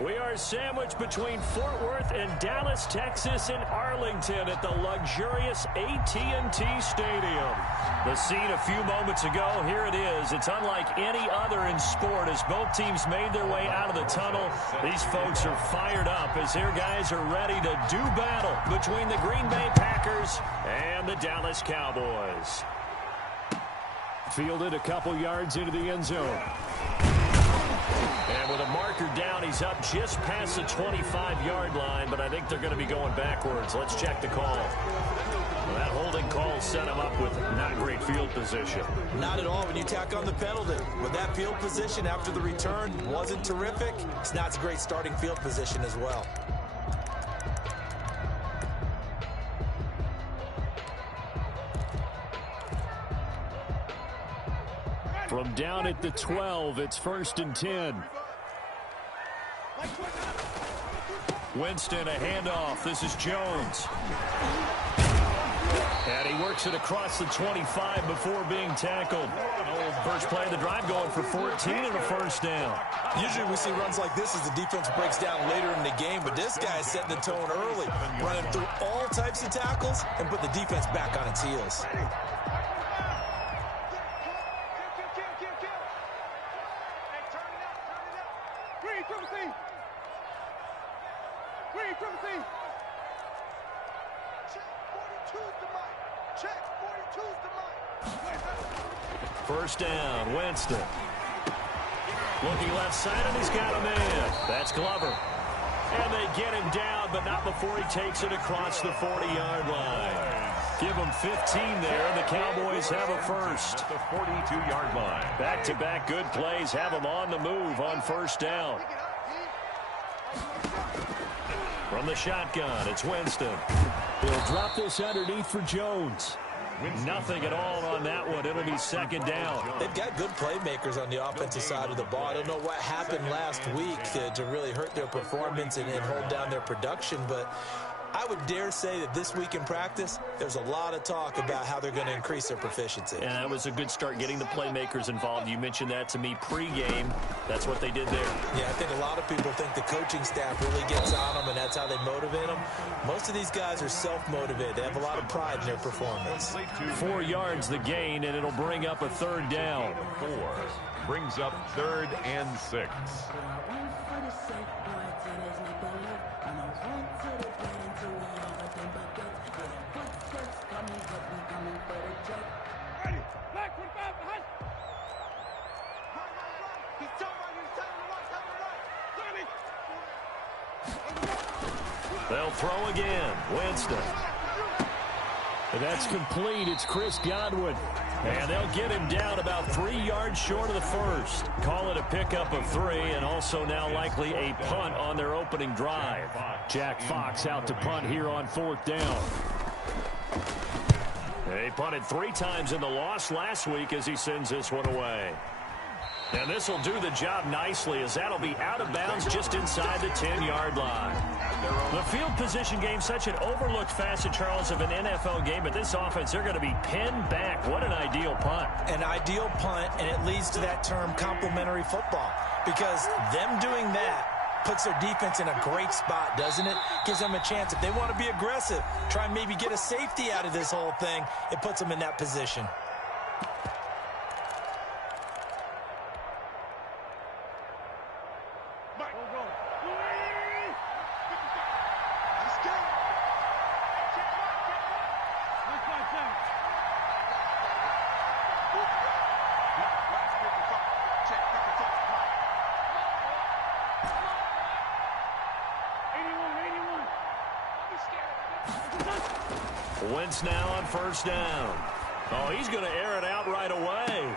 We are sandwiched between Fort Worth and Dallas, Texas, and Arlington at the luxurious AT&T Stadium. The scene a few moments ago, here it is. It's unlike any other in sport as both teams made their way out of the tunnel. These folks are fired up as their guys are ready to do battle between the Green Bay Packers and the Dallas Cowboys. Fielded a couple yards into the end zone. And with a marker down, he's up just past the 25-yard line, but I think they're going to be going backwards. Let's check the call. Well, that holding call set him up with not great field position. Not at all when you tack on the penalty. But that field position after the return wasn't terrific. It's not a great starting field position as well. From down at the 12, it's 1st and 10. Winston, a handoff. This is Jones. And he works it across the 25 before being tackled. First play of the drive going for 14 and a first down. Usually we see runs like this as the defense breaks down later in the game, but this guy is setting the tone early, running through all types of tackles and put the defense back on its heels. First down, Winston. Looking left side, and he's got a man. That's Glover. And they get him down, but not before he takes it across the 40-yard line. Give him 15 there, and the Cowboys have a first. The 42-yard line. Back-to-back good plays have him on the move on first down. From the shotgun, it's Winston. He'll drop this underneath for Jones. Nothing at all on that one. It'll be second down. They've got good playmakers on the offensive side of the ball. I don't know what happened last week to really hurt their performance and hold down their production, but I would dare say that this week in practice, there's a lot of talk about how they're going to increase their proficiency. And that was a good start getting the playmakers involved. You mentioned that to me pregame. That's what they did there. Yeah, I think a lot of people think the coaching staff really gets on them, and that's how they motivate them. Most of these guys are self-motivated. They have a lot of pride in their performance. 4 yards the gain, and it'll bring up a third down. 4 brings up 3rd and 6. They'll throw again. Winston. And that's complete. It's Chris Godwin. And they'll get him down about 3 yards short of the first. Call it a pickup of 3, and also now likely a punt on their opening drive. Jack Fox out to punt here on 4th down. They punted 3 times in the loss last week as he sends this one away. And this will do the job nicely as that'll be out of bounds just inside the 10-yard line. The field position game, such an overlooked facet, Charles, of an NFL game. But this offense, they're going to be pinned back. What an ideal punt. An ideal punt, and it leads to that term complementary football. Because them doing that puts their defense in a great spot, doesn't it? Gives them a chance. If they want to be aggressive, try and maybe get a safety out of this whole thing, it puts them in that position. Wentz now on first down. Oh, he's going to air it out right away.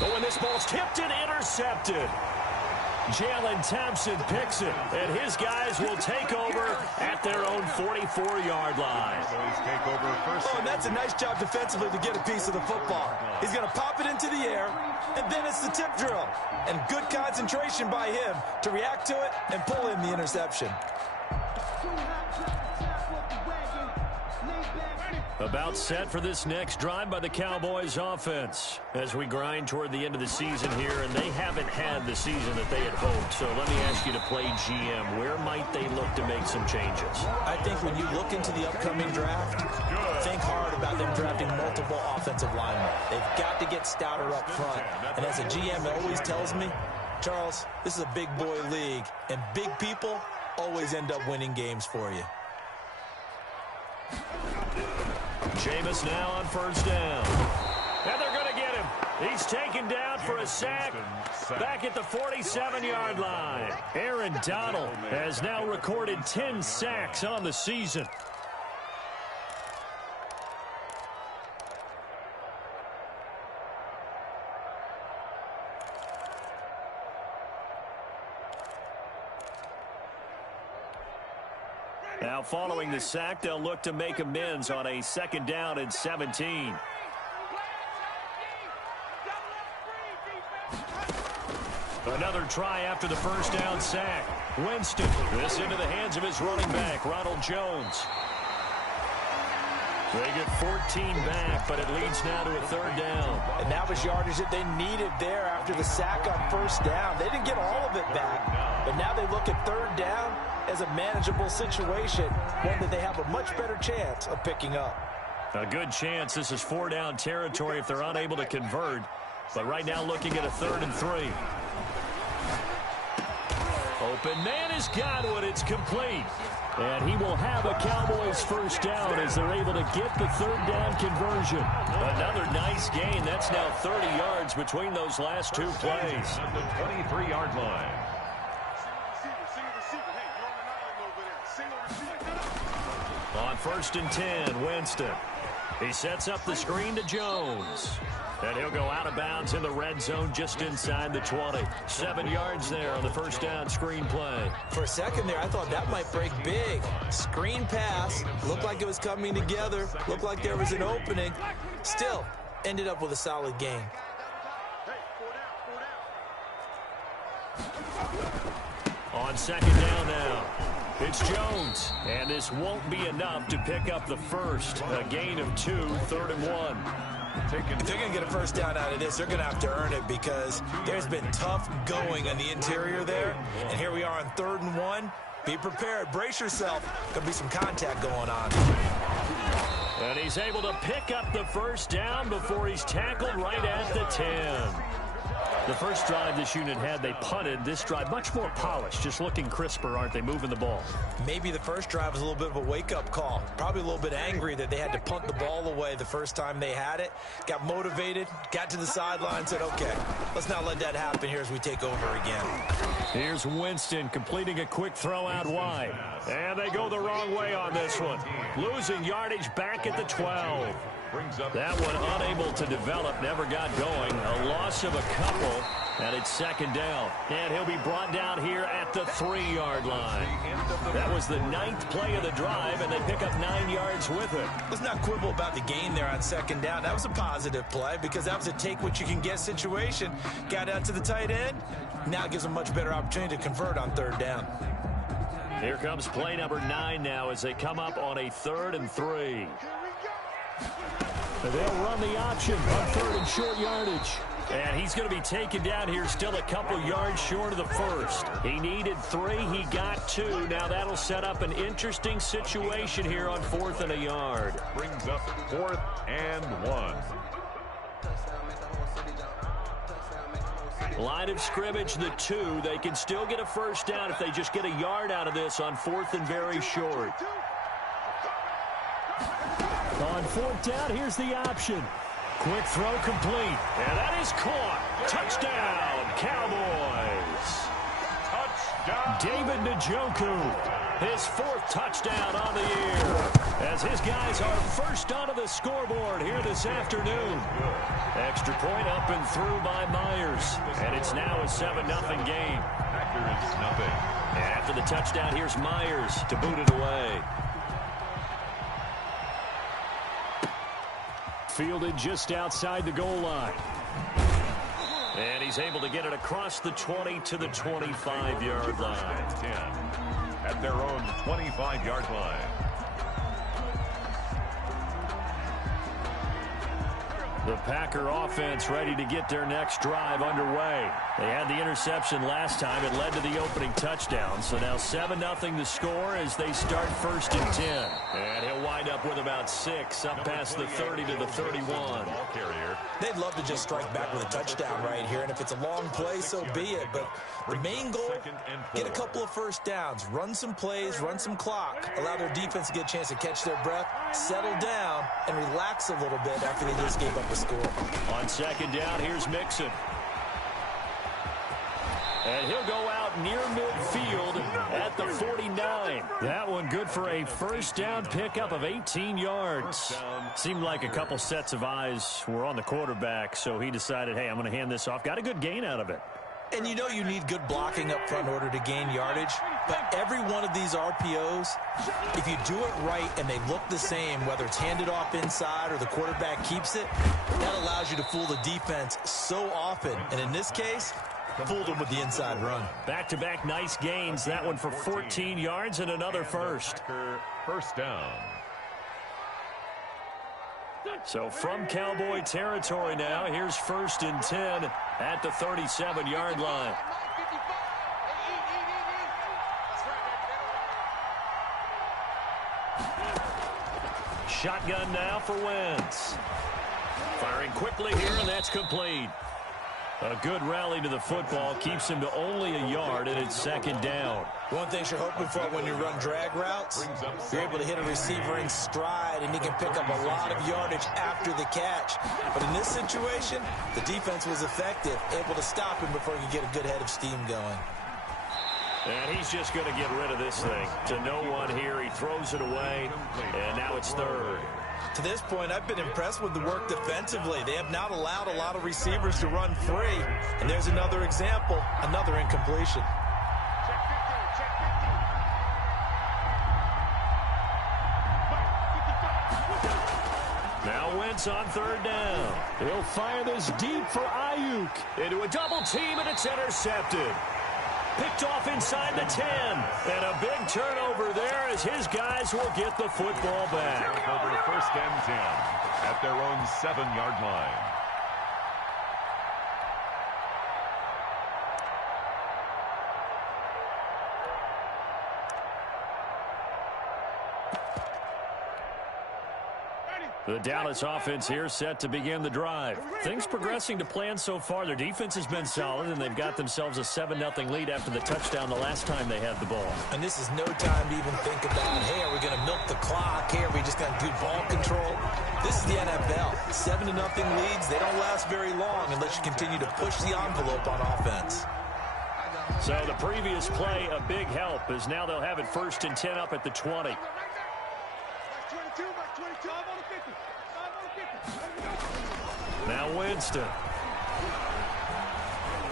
Oh, and this ball's tipped and intercepted. Jalen Thompson picks it, and his guys will take over at their own 44-yard line. Oh, and that's a nice job defensively to get a piece of the football. He's going to pop it into the air, and then it's the tip drill. And good concentration by him to react to it and pull in the interception. About set for this next drive by the Cowboys offense as we grind toward the end of the season here, and they haven't had the season that they had hoped. So let me ask you to play GM. Where might they look to make some changes? I think when you look into the upcoming draft, think hard about them drafting multiple offensive linemen. They've got to get stouter up front. And as a GM, it always tells me, Charles, this is a big boy league, and big people always end up winning games for you. Jameis now on first down. And they're going to get him. He's taken down for a sack back at the 47-yard line. Aaron Donald has now recorded 10 sacks on the season. Now following the sack, they'll look to make amends on a 2nd down and 17. Another try after the first down sack. Winston, this into the hands of his running back, Ronald Jones. They get 14 back, but it leads now to a 3rd down. And that was yardage that they needed there after the sack on first down. They didn't get all of it back, but now they look at 3rd down as a manageable situation, one that they have a much better chance of picking up. A good chance. This is 4-down territory if they're unable to convert, but right now looking at a 3rd and 3. Open man has got one. It's complete. And he will have a Cowboys first down as they're able to get the 3rd down conversion. Another nice gain. That's now 30 yards between those last 2 plays. On the 23-yard line. On 1st and 10, Winston. He sets up the screen to Jones. And he'll go out of bounds in the red zone just inside the 20. 7 yards there on the first down screen play. For a second there, I thought that might break big. Screen pass. Looked like it was coming together. Looked like there was an opening. Still, ended up with a solid gain. On 2nd down now, it's Jones. And this won't be enough to pick up the first. A gain of 2, 3rd and 1. If they're going to get a first down out of this, they're going to have to earn it because there's been tough going on the interior there. And here we are on 3rd and 1. Be prepared. Brace yourself. Going to be some contact going on. And he's able to pick up the first down before he's tackled right at the 10. The first drive this unit had, they punted. This drive, much more polished, just looking crisper, aren't they, moving the ball? Maybe the first drive was a little bit of a wake-up call. Probably a little bit angry that they had to punt the ball away the first time they had it. Got motivated, got to the sideline, said, okay, let's not let that happen here as we take over again. Here's Winston completing a quick throw out wide. And they go the wrong way on this one. Losing yardage back at the 12. That one unable to develop, never got going. A loss of a couple, and it's 2nd down. And he'll be brought down here at the 3-yard line. That was the 9th play of the drive, and they pick up 9 yards with it. Let's not quibble about the gain there on 2nd down. That was a positive play because that was a take-what-you-can-get situation. Got out to the tight end. Now it gives them a much better opportunity to convert on 3rd down. Here comes play number 9 now as they come up on a 3rd and 3. They'll run the option on 3rd and short yardage. And he's going to be taken down here still a couple yards short of the first. He needed 3. He got 2. Now that'll set up an interesting situation here on 4th and a yard. Brings up 4th and 1. Line of scrimmage, the 2. They can still get a first down if they just get a yard out of this on 4th and very short. On 4th down, here's the option. Quick throw complete. And that is caught. Touchdown, Cowboys. Touchdown. David Njoku, his 4th touchdown on the year. As his guys are first onto the scoreboard here this afternoon. Extra point up and through by Myers. And it's now a 7-0 game. Packers nothing. And after the touchdown, here's Myers to boot it away. Fielded just outside the goal line. And he's able to get it across the 20 to the 25-yard line. 10 at their own 25-yard line. The Packer offense ready to get their next drive underway. They had the interception last time. It led to the opening touchdown. So now 7-0 the score as they start 1st and 10. And he'll wind up with about 6 up past the 30 to the 31. They'd love to just strike back with a touchdown right here. And if it's a long play, so be it. But the main goal, get a couple of first downs, run some plays, run some clock, allow their defense to get a chance to catch their breath, settle down, and relax a little bit after they just gave up a score. On 2nd down, here's Mixon. And he'll go out near midfield at the 49. That one good for a 1st down pickup of 18 yards. Seemed like a couple sets of eyes were on the quarterback, so he decided, hey, I'm going to hand this off. Got a good gain out of it. And you know you need good blocking up front in order to gain yardage. But every one of these RPOs, if you do it right and they look the same, whether it's handed off inside or the quarterback keeps it, that allows you to fool the defense so often. And in this case, fooled them with the inside run. Back-to-back nice gains. That one for 14 yards and another first. 1st down. So from Cowboy territory now, here's 1st and 10 at the 37-yard line. Shotgun now for Wentz. Firing quickly here, and that's complete. A good rally to the football keeps him to only a yard, and it's 2nd down. One thing you're hoping for when you run drag routes, you're able to hit a receiver in stride, and he can pick up a lot of yardage after the catch. But in this situation, the defense was effective, able to stop him before he could get a good head of steam going. And he's just going to get rid of this thing. To no one here, he throws it away, and now it's 3rd. To this point, I've been impressed with the work defensively. They have not allowed a lot of receivers to run free. And there's another example, another incompletion. Now Wentz on 3rd down. He'll fire this deep for Ayuk. Into a double team, and it's intercepted. Picked off inside the 10. And a big turnover there as his guys will get the football back. Over 1st and 10 at their own 7-yard line. The Dallas offense here set to begin the drive. Things progressing to plan so far. Their defense has been solid, and they've got themselves a 7-0 lead after the touchdown the last time they had the ball. And this is no time to even think about, hey, are we going to milk the clock? Hey, are we just going to do ball control? This is the NFL. 7-0 leads, they don't last very long unless you continue to push the envelope on offense. So the previous play, a big help, as now they'll have it 1st and 10 up at the 20. Now Winston.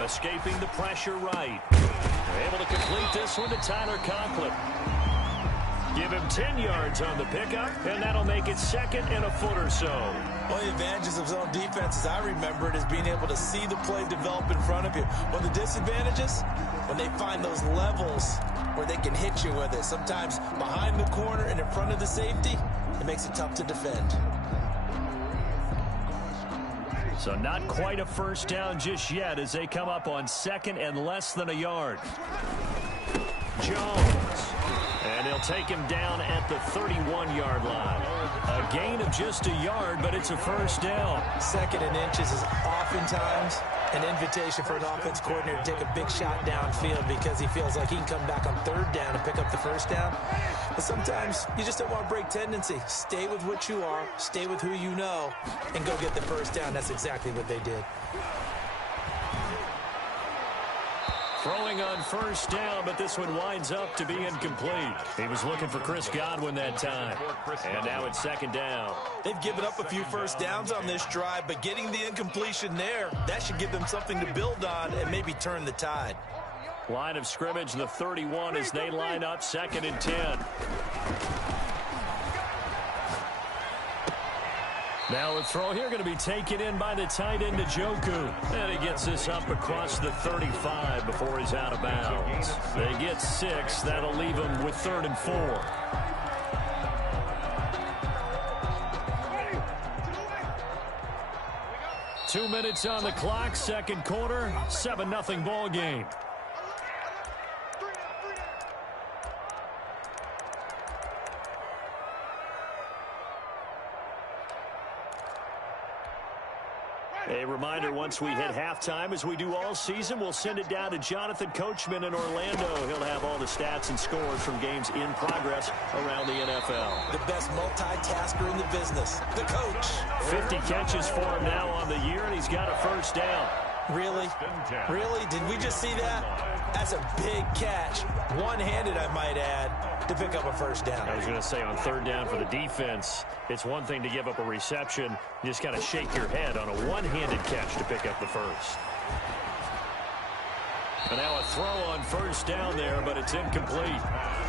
Escaping the pressure right. They're able to complete this one to Tyler Conklin. Give him 10 yards on the pickup, and that'll make it 2nd and a foot or so. One of the advantages of zone defense, as I remember it, is being able to see the play develop in front of you. One of the disadvantages, when they find those levels where they can hit you with it. Sometimes behind the corner and in front of the safety, it makes it tough to defend. So not quite a 1st down just yet as they come up on 2nd and less than a yard. Jones. And he'll take him down at the 31-yard line. A gain of just a yard, but it's a 1st down. 2nd and inches is oftentimes an invitation for an offense coordinator to take a big shot downfield because he feels like he can come back on 3rd down and pick up the 1st down. But sometimes you just don't want to break tendency. Stay with what you are, stay with who you know, and go get the 1st down. That's exactly what they did. Throwing on 1st down, but this one winds up to be incomplete. He was looking for Chris Godwin that time. And now it's 2nd down. They've given up a few 1st downs on this drive, but getting the incompletion there, that should give them something to build on and maybe turn the tide. Line of scrimmage, the 31 as they line up 2nd and 10. Now a throw here going to be taken in by the tight end Njoku. And he gets this up across the 35 before he's out of bounds. They get 6. That'll leave him with 3rd and 4. 2 minutes on the clock, second quarter, 7-0 ball game. A reminder, once we hit halftime, as we do all season, we'll send it down to Jonathan Coachman in Orlando. He'll have all the stats and scores from games in progress around the NFL. The best multitasker in the business, the coach. 50 catches for him now on the year, and he's got a first down. Really? Really? Did we just see that? That's a big catch. One-handed, I might add, to pick up a first down. I was going to say, on third down for the defense, it's one thing to give up a reception. You just got to shake your head on a one-handed catch to pick up the first. And now a throw on first down there, but it's incomplete.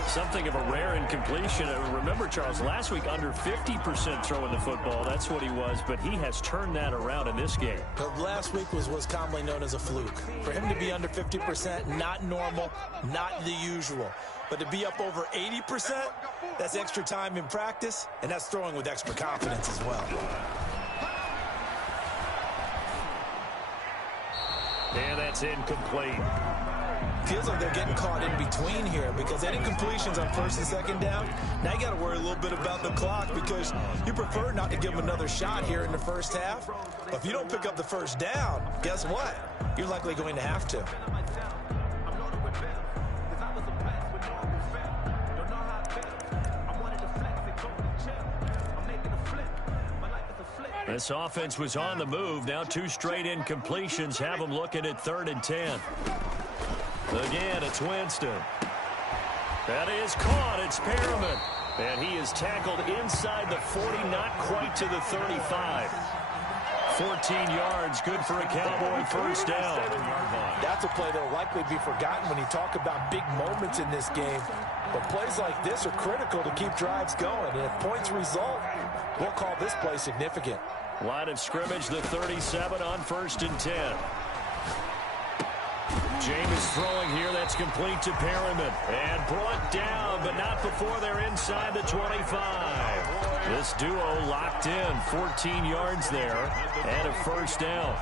Something of a rare incompletion. Remember, Charles, last week under 50% throwing the football. That's what he was, but he has turned that around in this game. But last week was what's commonly known as a fluke. For him to be under 50%, not normal, not the usual. But to be up over 80%, that's extra time in practice, and that's throwing with extra confidence as well. And that's incomplete. Feels like they're getting caught in between here because any completions on first and second down, now you got to worry a little bit about the clock because you prefer not to give them another shot here in the first half. But if you don't pick up the first down, guess what? You're likely going to have to. This offense was on the move. Now 2 straight incompletions have them looking at 3rd and 10. Again, it's Winston. That is caught. It's Perriman. And he is tackled inside the 40, not quite to the 35. 14 yards, good for a Cowboy first down. That's a play that will likely be forgotten when you talk about big moments in this game. But plays like this are critical to keep drives going. And if points result, we'll call this play significant. Line of scrimmage, the 37 on 1st and 10. Jameis throwing here. That's complete to Perriman. And brought down, but not before they're inside the 25. This duo locked in. 14 yards there and a first down.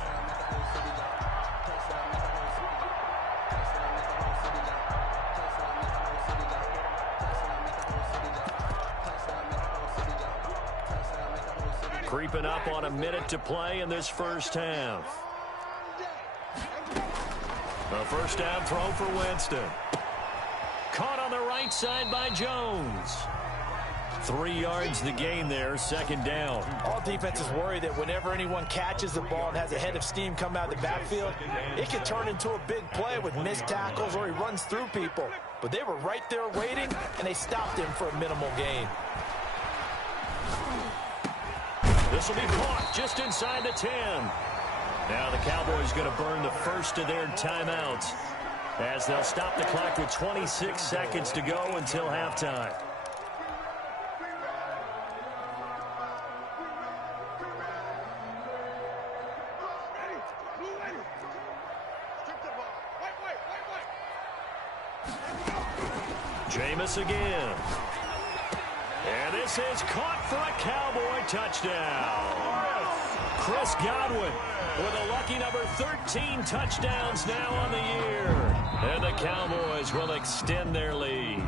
Creeping up on a minute to play in this first half. A first down throw for Winston. Caught on the right side by Jones. 3 yards the gain there, second down. All defenses worry that whenever anyone catches the ball and has a head of steam come out of the backfield, it can turn into a big play with missed tackles or he runs through people. But they were right there waiting, and they stopped him for a minimal gain. This will be caught just inside the 10. Now the Cowboys going to burn the first of their timeouts as they'll stop the clock with 26 seconds to go until halftime. Jameis again. And this is caught for a Cowboy touchdown. Chris Godwin with a lucky number 13 touchdowns now on the year. And the Cowboys will extend their lead.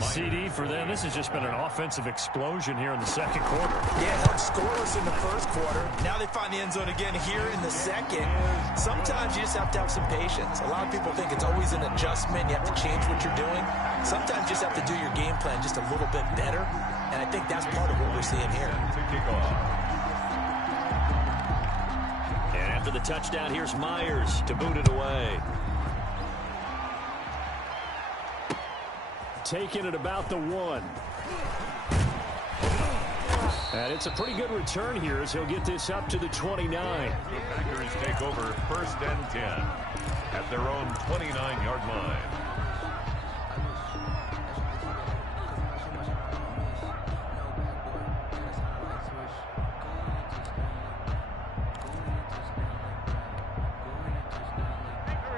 CD for them. This has just been an offensive explosion here in the second quarter. Yeah, held scoreless in the first quarter. Now they find the end zone again here in the second. Sometimes you just have to have some patience. A lot of people think it's always an adjustment. You have to change what you're doing. Sometimes you just have to do your game plan just a little bit better. And I think that's part of what we're seeing here. And after the touchdown, here's Myers to boot it away. Taking it about the 1. And it's a pretty good return here as he'll get this up to the 29. The Packers take over 1st and 10 at their own 29-yard line.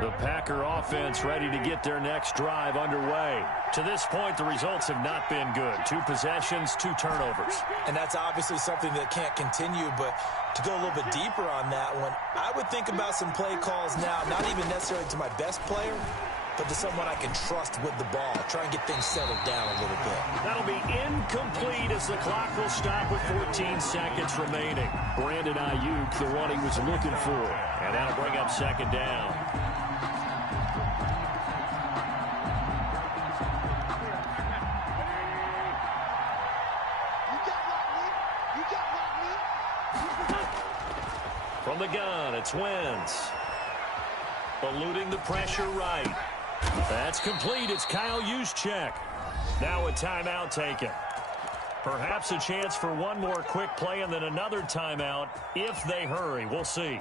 The Packer offense ready to get their next drive underway. To this point, the results have not been good. 2 possessions, 2 turnovers. And that's obviously something that can't continue, but to go a little bit deeper on that one, I would think about some play calls now, not even necessarily to my best player, but to someone I can trust with the ball. Try and get things settled down a little bit. That'll be incomplete as the clock will stop with 14 seconds remaining. Brandon Ayuk, the one he was looking for. And that'll bring up second down. From the gun, it's Wentz. Eluding the pressure right. That's complete. It's Kyle Juszczyk. Now a timeout taken. Perhaps a chance for one more quick play and then another timeout if they hurry. We'll see.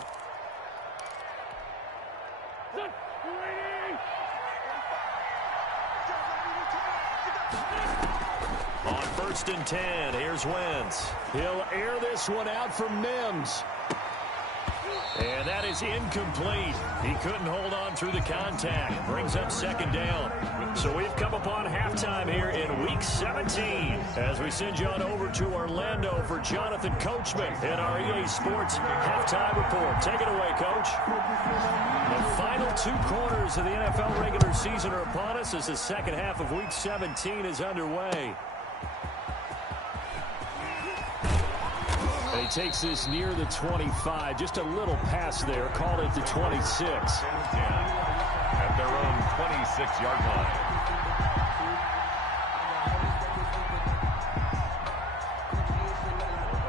On 1st and 10, here's Wentz. He'll air this one out for Mims. And that is incomplete. He couldn't hold on through the contact. Brings up second down. So we've come upon halftime here in Week 17 as we send you on over to Orlando for Jonathan Coachman in our EA Sports Halftime Report. Take it away, Coach. The final 2 quarters of the NFL regular season are upon us as the second half of Week 17 is underway. He takes this near the 25, just a little pass there, called it the 26. At their own 26-yard line.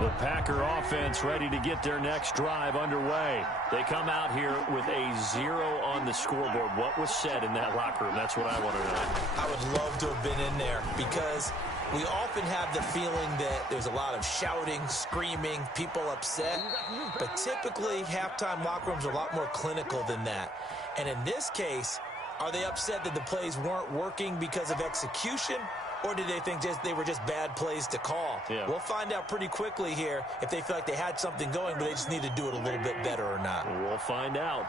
The Packer offense ready to get their next drive underway. They come out here with a 0 on the scoreboard. What was said in that locker room? That's what I want to know. I would love to have been in there because we often have the feeling that there's a lot of shouting, screaming, people upset. But typically, halftime locker rooms are a lot more clinical than that. And in this case, are they upset that the plays weren't working because of execution? Or did they think they were just bad plays to call? Yeah. We'll find out pretty quickly here if they feel like they had something going, but they just need to do it a little bit better or not. We'll find out.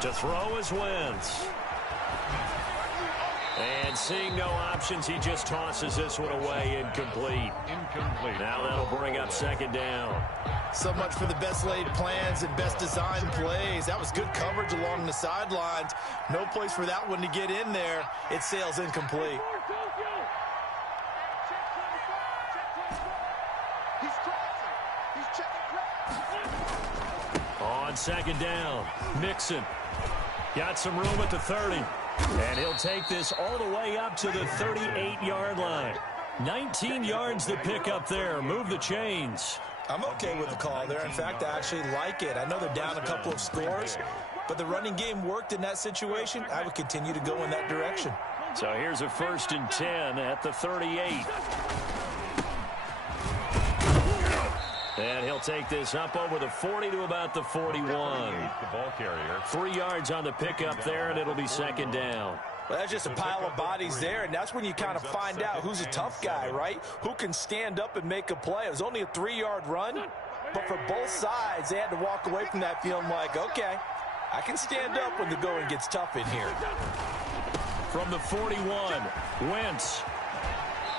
To throw is Wentz. And seeing no options, he just tosses this one away, incomplete. Now that'll bring up second down. So much for the best laid plans and best designed plays. That was good coverage along the sidelines. No place for that one to get in there. It sails incomplete. On second down, Mixon got some room at the 30. And he'll take this all the way up to the 38-yard line. 19 yards to pick up there. Move the chains. I'm okay with the call there. In fact, I actually like it. I know they're down a couple of scores, but the running game worked in that situation. I would continue to go in that direction. So here's a 1st and 10 at the 38. And he'll take this up over the 40 to about the 41. The ball carrier. 3 yards on the pickup there, and it'll be second down. Well, that's just a pile of bodies there, and that's when you kind of find out who's a tough guy, right? Who can stand up and make a play. It was only a 3-yard run, but for both sides, they had to walk away from that feeling like, okay, I can stand up when the going gets tough in here. From the 41, Wentz.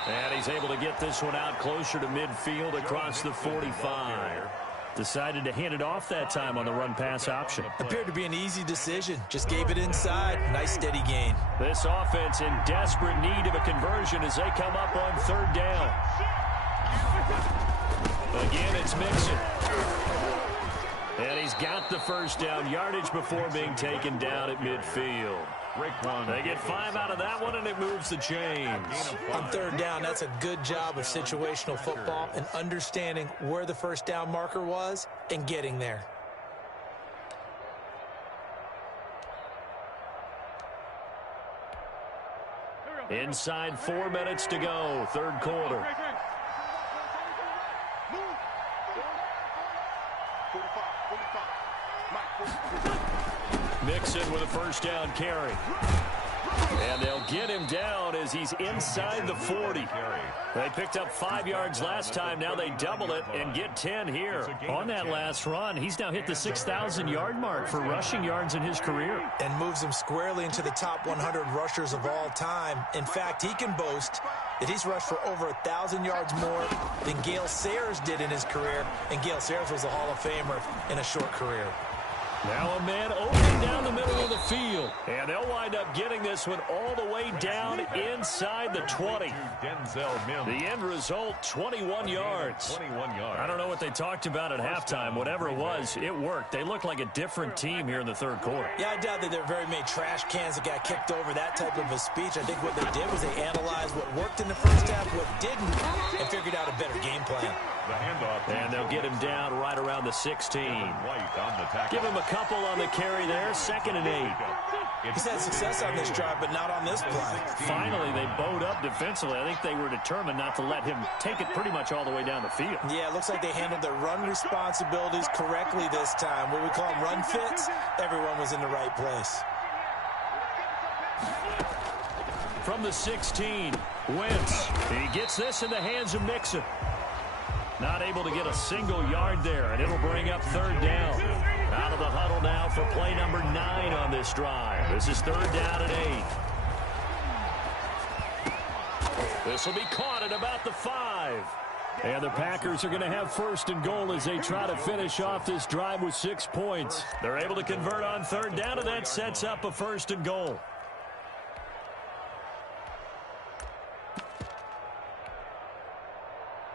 And he's able to get this one out closer to midfield across the 45. Decided to hand it off that time on the run-pass option. Appeared to be an easy decision. Just gave it inside. Nice steady gain. This offense in desperate need of a conversion as they come up on 3rd down. Again, it's Mixon. And he's got the first down yardage before being taken down at midfield. They get 5 out of that one, and it moves the chains. On 3rd down, that's a good job of situational football and understanding where the first down marker was and getting there. Inside 4 minutes to go, 3rd quarter. Mixon with a first down carry. And they'll get him down as he's inside the 40. They picked up 5 yards last time. Now they double it and get 10 here. On that last run, he's now hit the 6,000-yard mark for rushing yards in his career. And moves him squarely into the top 100 rushers of all time. In fact, he can boast that he's rushed for over 1,000 yards more than Gale Sayers did in his career. And Gale Sayers was a Hall of Famer in a short career. Now a man open down the middle of the field. And they'll wind up getting this one all the way down inside the 20. The end result, 21 yards. I don't know what they talked about at halftime. Whatever it was, it worked. They looked like a different team here in the third quarter. Yeah, I doubt that there were very many trash cans that got kicked over, that type of a speech. I think what they did was they analyzed what worked in the first half, what didn't, and figured out a better game plan. And they'll get him down right around the 16. Give him a couple on the carry there, 2nd and 8. He's had success on this drive, but not on this play. Finally, they bowed up defensively. I think they were determined not to let him take it pretty much all the way down the field. Yeah, it looks like they handled their run responsibilities correctly this time. What we call them run fits, everyone was in the right place. From the 16, Wentz. He gets this in the hands of Mixon. Not able to get a single yard there, and it'll bring up 3rd down. Out of the huddle now for play number 9 on this drive. This is 3rd down and 8. This will be caught at about the 5. And the Packers are going to have 1st and goal as they try to finish off this drive with 6 points. They're able to convert on 3rd down, and that sets up a 1st and goal.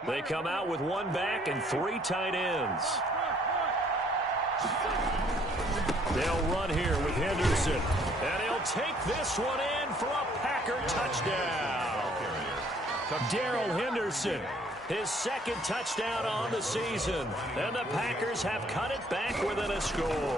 They come out with 1 back and 3 tight ends. They'll run here with Henderson. And he'll take this one in for a Packer touchdown. Darrell Henderson, his 2nd touchdown on the season. And the Packers have cut it back within a score.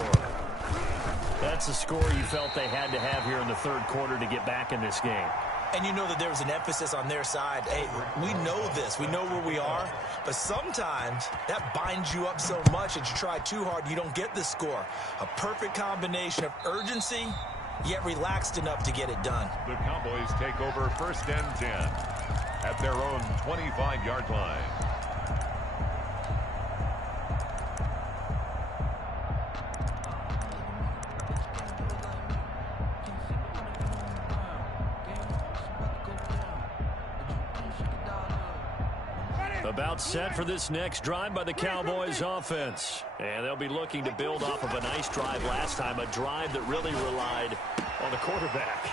That's a score you felt they had to have here in the 3rd quarter to get back in this game. And you know that there was an emphasis on their side. Hey, we know this. We know where we are. But sometimes that binds you up so much that you try too hard, you don't get the score. A perfect combination of urgency, yet relaxed enough to get it done. The Cowboys take over 1st and 10 at their own 25-yard line. About set for this next drive by the Cowboys offense. And they'll be looking to build off of a nice drive last time, a drive that really relied on the quarterback.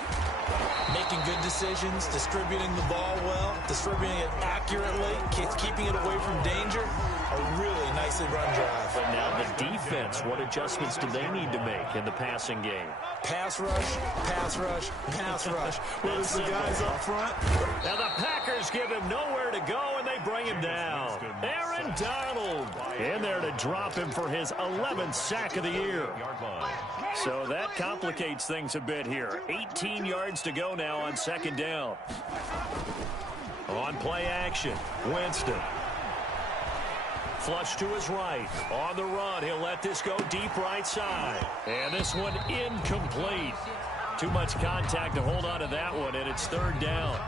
Making good decisions, distributing the ball well, distributing it accurately, keeping it away from danger. A really nicely run drive. But now the defense, what adjustments do they need to make in the passing game? Pass rush, pass rush, pass rush. Where's the guys up front? Now the Packers give him nowhere to go, and they bring him down. Aaron Donald in there to drop him for his 11th sack of the year. So that complicates things a bit here. 18 yards to go now on 2nd down. On play action, Winston. Flush to his right. On the run, he'll let this go deep right side. And this one incomplete. Too much contact to hold on to that one, and it's 3rd down.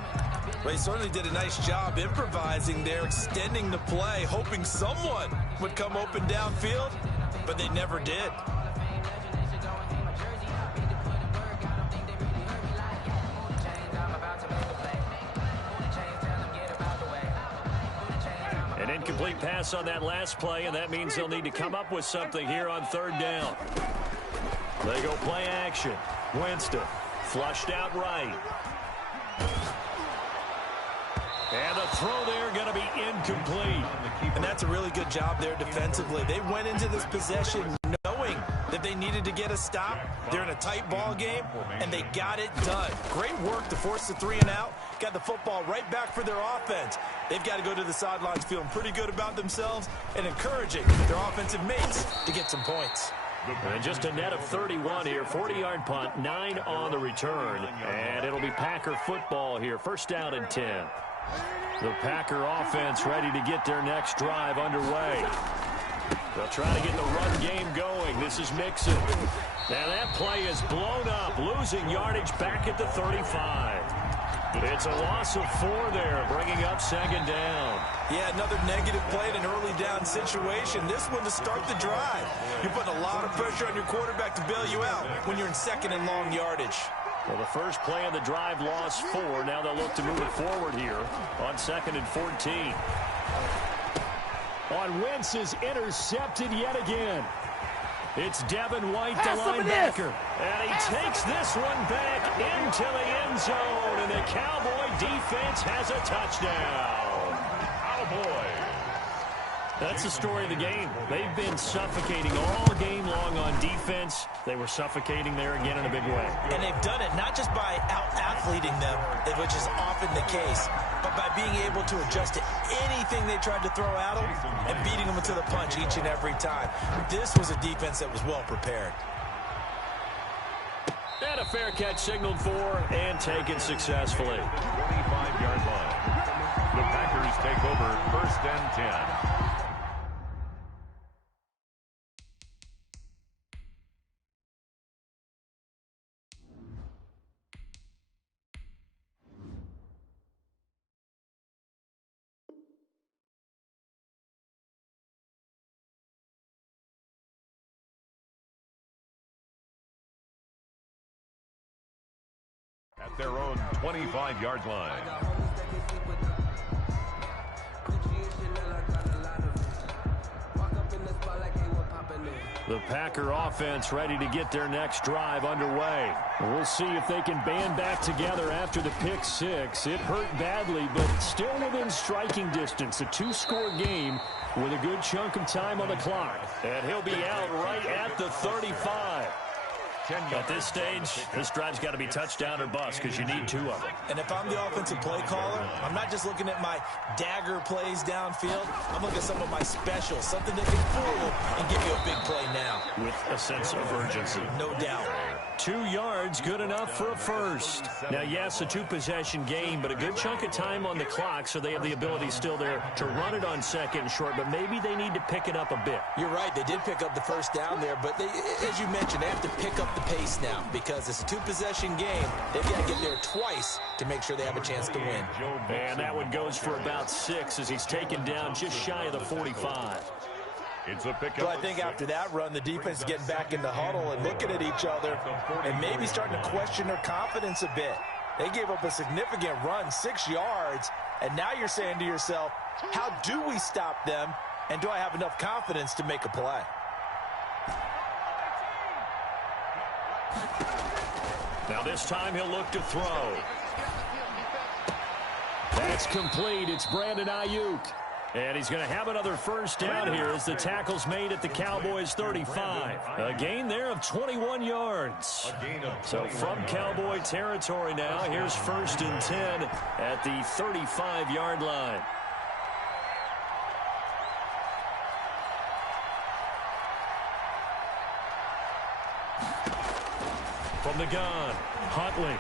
Well, he certainly did a nice job improvising there, extending the play, hoping someone would come open downfield, but they never did. An incomplete pass on that last play, and that means they'll need to come up with something here on 3rd down. They go play action. Winston flushed out right. And the throw there going to be incomplete. And that's a really good job there defensively. They went into this possession knowing that they needed to get a stop. They're in a tight ball game, and they got it done. Great work to force the 3 and out. Got the football right back for their offense. They've got to go to the sidelines feeling pretty good about themselves and encouraging their offensive mates to get some points. And just a net of 31 here. 40-yard punt, 9 on the return. And it'll be Packer football here. 1st down and 10. The Packer offense ready to get their next drive underway. They'll try to get the run game going. This is Mixon. Now that play is blown up, losing yardage back at the 35. It's a loss of 4 there, bringing up 2nd down. Yeah, another negative play in an early down situation. This one to start the drive. You're putting a lot of pressure on your quarterback to bail you out when you're in 2nd and long yardage. Well, the first play of the drive lost 4. Now they'll look to move it forward here on 2nd and 14. On Wentz is intercepted yet again. It's Devin White, the linebacker. And he takes this one back into the end zone. And the Cowboy defense has a touchdown. Cowboys. That's the story of the game. They've been suffocating all game long on defense. They were suffocating there again in a big way. And they've done it not just by out-athleting them, which is often the case, but by being able to adjust to anything they tried to throw at them and beating them into the punch each and every time. This was a defense that was well prepared. And a fair catch signaled for and taken successfully. 25-yard line. The Packers take over 1st and 10. At their own 25-yard line. The Packer offense ready to get their next drive underway. We'll see if they can band back together after the pick 6. It hurt badly, but still within striking distance. A 2-score game with a good chunk of time on the clock. And he'll be out right at the 35. At this stage, this drive's got to be touchdown or bust because you need 2 of them. And if I'm the offensive play caller, I'm not just looking at my dagger plays downfield. I'm looking at some of my specials, something that can fool and give you a big play now. With a sense of urgency. No doubt. 2 yards, good enough for a first. Now, yes, a 2-possession game, but a good chunk of time on the clock, so they have the ability still there to run it on 2nd and short, but maybe they need to pick it up a bit. You're right. They did pick up the first down there, but they, as you mentioned, they have to pick up the pace now because it's a 2-possession game. They've got to get there twice to make sure they have a chance to win. And that one goes for about 6 as he's taken down just shy of the 45. It's a pickup. Well, I think after that run, the defense is getting back in the huddle and looking at each other and maybe starting to question their confidence a bit. They gave up a significant run, 6 yards, and now you're saying to yourself, how do we stop them, and do I have enough confidence to make a play? Now this time he'll look to throw. That's complete. It's Brandon Ayuk. And he's going to have another first down here as the tackle's made at the Cowboys' 35. A gain there of 21 yards. So from Cowboy territory now, here's 1st and 10 at the 35-yard line. From the gun, Huntley.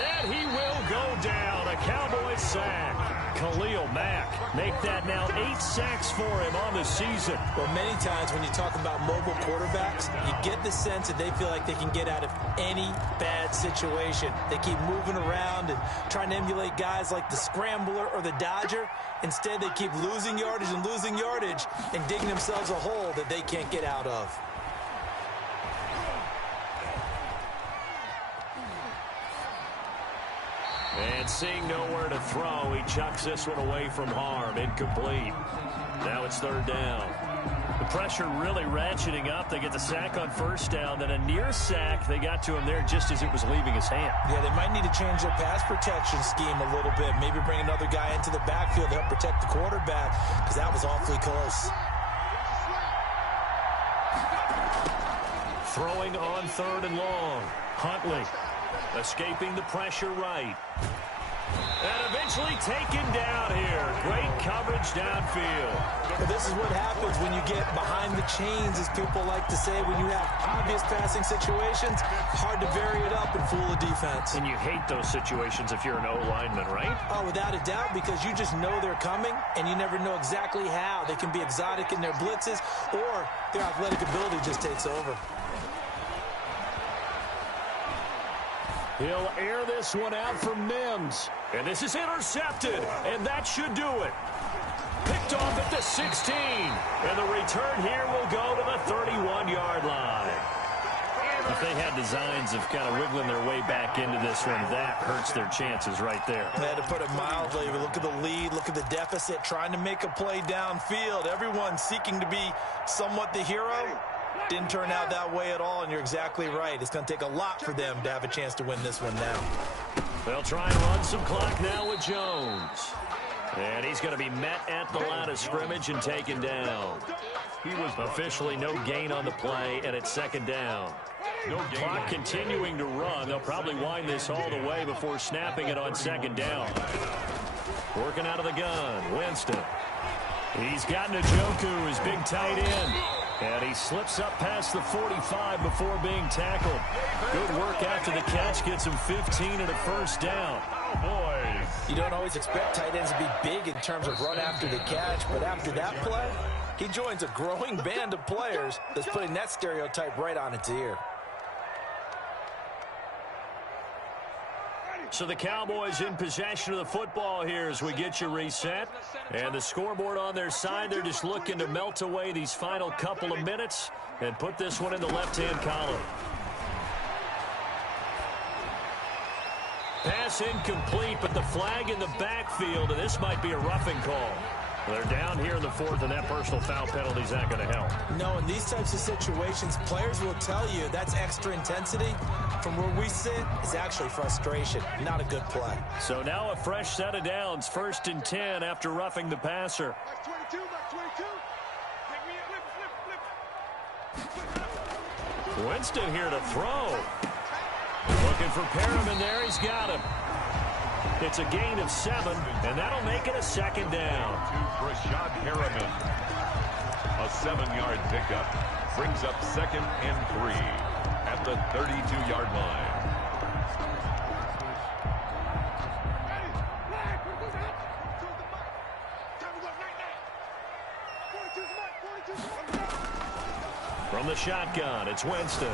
And he will go down. A Cowboy sack. Khalil Mack make that now 8 sacks for him on the season. Well, many times when you talk about mobile quarterbacks, you get the sense that they feel like they can get out of any bad situation. They keep moving around and trying to emulate guys like the Scrambler or the Dodger. Instead, they keep losing yardage and digging themselves a hole that they can't get out of. And seeing nowhere to throw, he chucks this one away from harm. Incomplete. Now it's 3rd down. The pressure really ratcheting up. They get the sack on 1st down. Then a near sack. They got to him there just as it was leaving his hand. Yeah, they might need to change their pass protection scheme a little bit. Maybe bring another guy into the backfield to help protect the quarterback because that was awfully close. Throwing on 3rd and long. Huntley escaping the pressure right. And eventually taken down here. Great coverage downfield. Well, this is what happens when you get behind the chains, as people like to say. When you have obvious passing situations, hard to vary it up and fool a defense. And you hate those situations if you're an O-lineman, right? Oh, without a doubt, because you just know they're coming, and you never know exactly how. They can be exotic in their blitzes, or their athletic ability just takes over. He'll air this one out from Mims. And this is intercepted, and that should do it. Picked off at the 16. And the return here will go to the 31-yard line. If they had designs of kind of wiggling their way back into this one, that hurts their chances right there. They had to put it mildly. But look at the lead. Look at the deficit. Trying to make a play downfield. Everyone seeking to be somewhat the hero. Didn't turn out that way at all, and you're exactly right. It's going to take a lot for them to have a chance to win this one now. They'll try and run some clock now with Jones. And he's going to be met at the line of scrimmage and taken down. He was officially no gain on the play, and it's second down. Clock continuing to run. They'll probably wind this all the way before snapping it on second down. Working out of the gun, Winston. He's got Njoku, his big tight end. And he slips up past the 45 before being tackled. Good work after the catch. Gets him 15 and a first down. You don't always expect tight ends to be big in terms of run after the catch, but after that play, he joins a growing band of players that's putting that stereotype right on its ear. So the Cowboys in possession of the football here as we get you reset. And the scoreboard on their side, they're just looking to melt away these final couple of minutes and put this one in the left-hand column. Pass incomplete, but the flag in the backfield, and this might be a roughing call. They're down here in the fourth, and that personal foul penalty is not going to help. No, in these types of situations, players will tell you that's extra intensity. From where we sit, it's actually frustration, not a good play. So now a fresh set of downs, 1st and 10 after roughing the passer. Winston here to throw. Looking for Perriman there. He's got him. It's a gain of 7, and that'll make it a second down. To Rashad Perriman. A 7-yard pickup. Brings up 2nd and 3 at the 32-yard line. From the shotgun, it's Winston.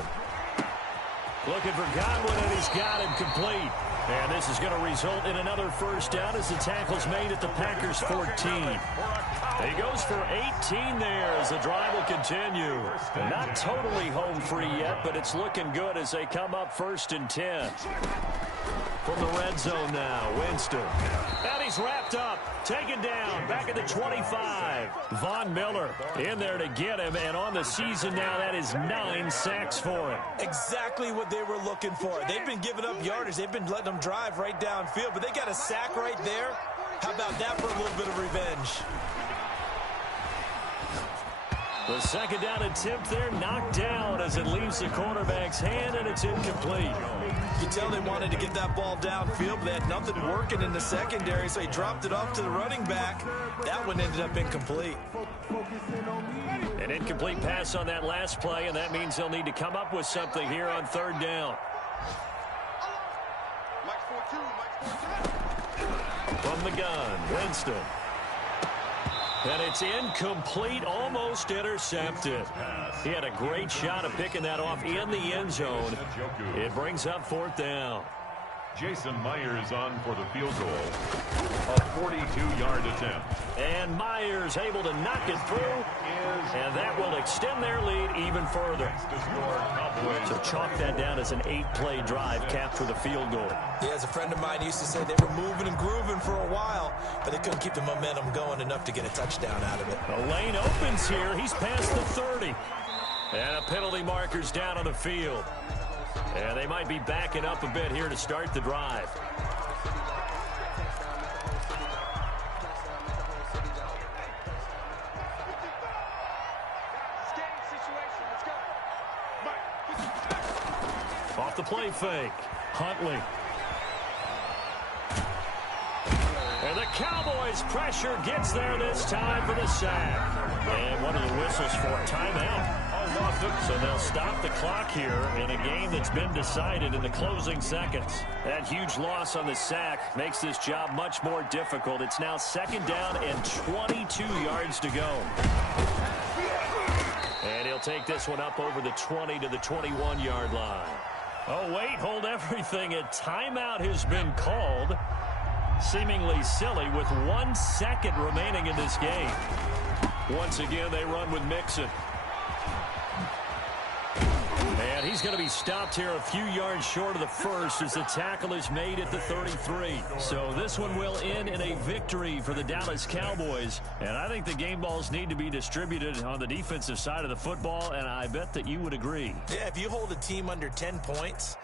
Looking for Godwin, and he's got him complete. And this is going to result in another first down as the tackle's made at the Packers' 14. He goes for 18 there as the drive will continue. Not totally home free yet, but it's looking good as they come up 1st and 10. From the red zone now, Winston. And he's wrapped up, taken down, back at the 25. Von Miller in there to get him, and on the season now, that is 9 sacks for him. Exactly what they were looking for. They've been giving up yardage. They've been letting them drive right downfield, but they got a sack right there. How about that for a little bit of revenge? The second down attempt there knocked down as it leaves the cornerback's hand, and it's incomplete. You tell they wanted to get that ball downfield, but they had nothing working in the secondary, so he dropped it off to the running back. That one ended up incomplete. An incomplete pass on that last play, and that means they'll need to come up with something here on 3rd down. From the gun, Winston. And it's incomplete, almost intercepted. He had a great shot of picking that off in the end zone. It brings up 4th down. Jason Myers on for the field goal. A 42-yard attempt. And Myers able to knock it through. And that will extend their lead even further. So chalk that down as an 8-play drive capped with a field goal. Yeah, as a friend of mine used to say, they were moving and grooving for a while, but they couldn't keep the momentum going enough to get a touchdown out of it. The lane opens here. He's past the 30. And a penalty marker's down on the field. And they might be backing up a bit here to start the drive. Off the play fake. Huntley. And the Cowboys' pressure gets there this time for the sack. And one of the whistles for timeout. So they'll stop the clock here in a game that's been decided in the closing seconds. That huge loss on the sack makes this job much more difficult. It's now 2nd down and 22 yards to go. And he'll take this one up over the 20 to the 21-yard line. Oh, wait, hold everything. A timeout has been called. Seemingly silly with 1 second remaining in this game. Once again, they run with Mixon. And he's going to be stopped here a few yards short of the first as the tackle is made at the 33. So this one will end in a victory for the Dallas Cowboys. And I think the game balls need to be distributed on the defensive side of the football, and I bet that you would agree. Yeah, if you hold a team under 10 points,